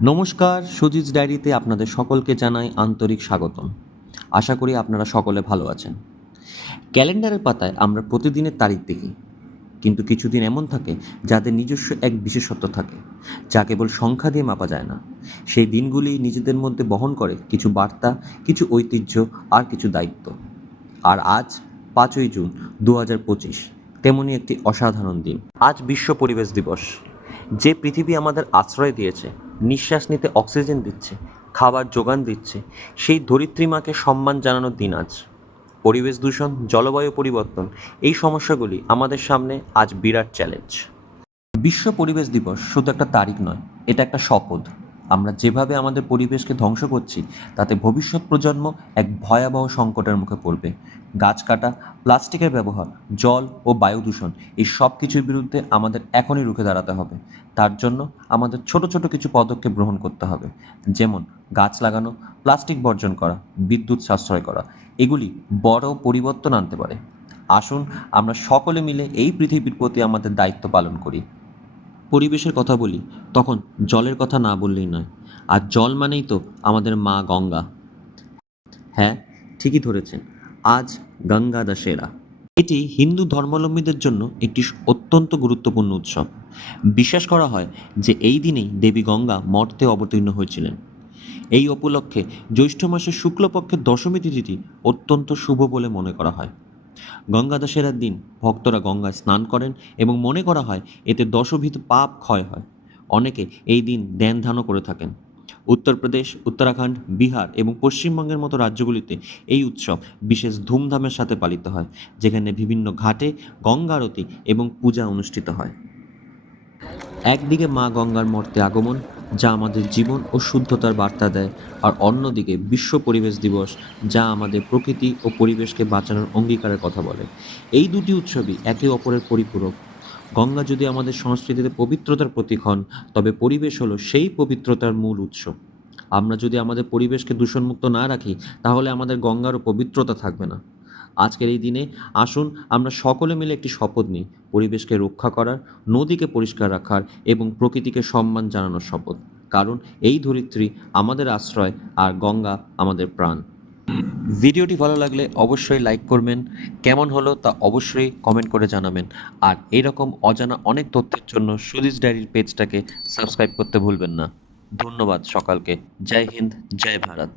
নমস্কার, সুজিত ডায়েরিতে আপনাদের সকলকে জানাই আন্তরিক স্বাগতম। আশা করি আপনারা সকলে ভালো আছেন। ক্যালেন্ডারের পাতায় আমরা প্রতিদিনের তারিখ দেখি, কিন্তু কিছু দিন এমন থাকে যাদের নিজস্ব এক বিশেষত্ব থাকে, যা কেবল সংখ্যা দিয়ে মাপা যায় না। সেই দিনগুলি নিজেদের মধ্যে বহন করে কিছু বার্তা, কিছু ঐতিহ্য আর কিছু দায়িত্ব। আর আজ 5ই জুন 2025 তেমনই একটি অসাধারণ দিন। আজ বিশ্ব পরিবেশ দিবস। যে পৃথিবী আমাদের আশ্রয় দিয়েছে, নিঃশ্বাস নিতে অক্সিজেন দিচ্ছে, খাবার যোগান দিচ্ছে, সেই ধরিত্রী মাকে সম্মান জানানোর দিন আজ। পরিবেশ দূষণ, জলবায়ু পরিবর্তন, এই সমস্যাগুলি আমাদের সামনে আজ বিরাট চ্যালেঞ্জ। বিশ্ব পরিবেশ দিবস শুধু একটা তারিখ নয়, এটা একটা শপথ। আমরা যেভাবে আমাদের পরিবেশকে ধ্বংস করছি, তাতে ভবিষ্যৎ প্রজন্ম এক ভয়াবহ সংকটের মুখে পড়বে। গাছ কাটা, প্লাস্টিকের ব্যবহার, জল ও বায়ু দূষণ, এই সব কিছুর বিরুদ্ধে আমাদের এখনই রুখে দাঁড়াতে হবে। তার জন্য আমাদের ছোট ছোট কিছু পদক্ষেপ গ্রহণ করতে হবে, যেমন গাছ লাগানো, প্লাস্টিক বর্জন করা, বিদ্যুৎ সাশ্রয় করা। এগুলি বড় পরিবর্তন আনতে পারে। আসুন আমরা সকলে মিলে এই পৃথিবীর প্রতি আমাদের দায়িত্ব পালন করি। পরিবেশের কথা বলি, তখন জলের কথা না বললেই নয়। আর জল মানেই তো আমাদের মা গঙ্গা। হ্যাঁ, ঠিকই ধরেছেন, আজ গঙ্গা দশেরা। এটি হিন্দু ধর্মাবলম্বীদের জন্য একটি অত্যন্ত গুরুত্বপূর্ণ উৎসব। বিশ্বাস করা হয় যে এই দিনেই দেবী গঙ্গা মর্তে অবতীর্ণ হয়েছিলেন। এই উপলক্ষে জ্যৈষ্ঠ মাসের শুক্লপক্ষের দশমী তিথিটি অত্যন্ত শুভ বলে মনে করা হয়। গঙ্গা দশেরার দিন ভক্তরা গঙ্গায় স্নান করেন এবং মনে করা হয় এতে দশবিধ পাপ ক্ষয় হয়। অনেকে এই দিন ধ্যান ধ্যানও করে থাকেন। উত্তরপ্রদেশ, উত্তরাখণ্ড, বিহার এবং পশ্চিমবঙ্গের মতো রাজ্যগুলিতে এই উৎসব বিশেষ ধুমধামের সাথে পালিত হয়, যেখানে বিভিন্ন ঘাটে গঙ্গা আরতি এবং পূজা অনুষ্ঠিত হয়। একদিকে মা গঙ্গার মর্তে আগমন, যা আমাদের জীবন ও শুদ্ধতার বার্তা দেয়, আর অন্যদিকে বিশ্ব পরিবেশ দিবস, যা আমাদের প্রকৃতি ও পরিবেশকে বাঁচানোর অঙ্গীকারের কথা বলে। এই দুটি উৎসবই একে অপরের পরিপূরক। গঙ্গা যদি আমাদের সংস্কৃতিতে পবিত্রতার প্রতীক হন, তবে পরিবেশ হলো সেই পবিত্রতার মূল উৎস। আমরা যদি আমাদের পরিবেশকে দূষণমুক্ত না রাখি, তাহলে আমাদের গঙ্গারও পবিত্রতা থাকবে না। আজকের এই দিনে আসুন আমরা সকলে মিলে একটি শপথ নিই, পরিবেশকে রক্ষা করার, নদীকে পরিষ্কার রাখার এবং প্রকৃতিকে সম্মান জানানোর শপথ। কারণ এই ধরিত্রী আমাদের আশ্রয়, আর গঙ্গা আমাদের প্রাণ। ভিডিওটি ভালো লাগলে অবশ্যই লাইক করবেন, কেমন হলো তা অবশ্যই কমেন্ট করে জানাবেন। আর এরকম অজানা অনেক তথ্যের জন্য সুজিত ডায়েরির পেজটাকে সাবস্ক্রাইব করতে ভুলবেন না। ধন্যবাদ সকলকে। জয় হিন্দ, জয় ভারত।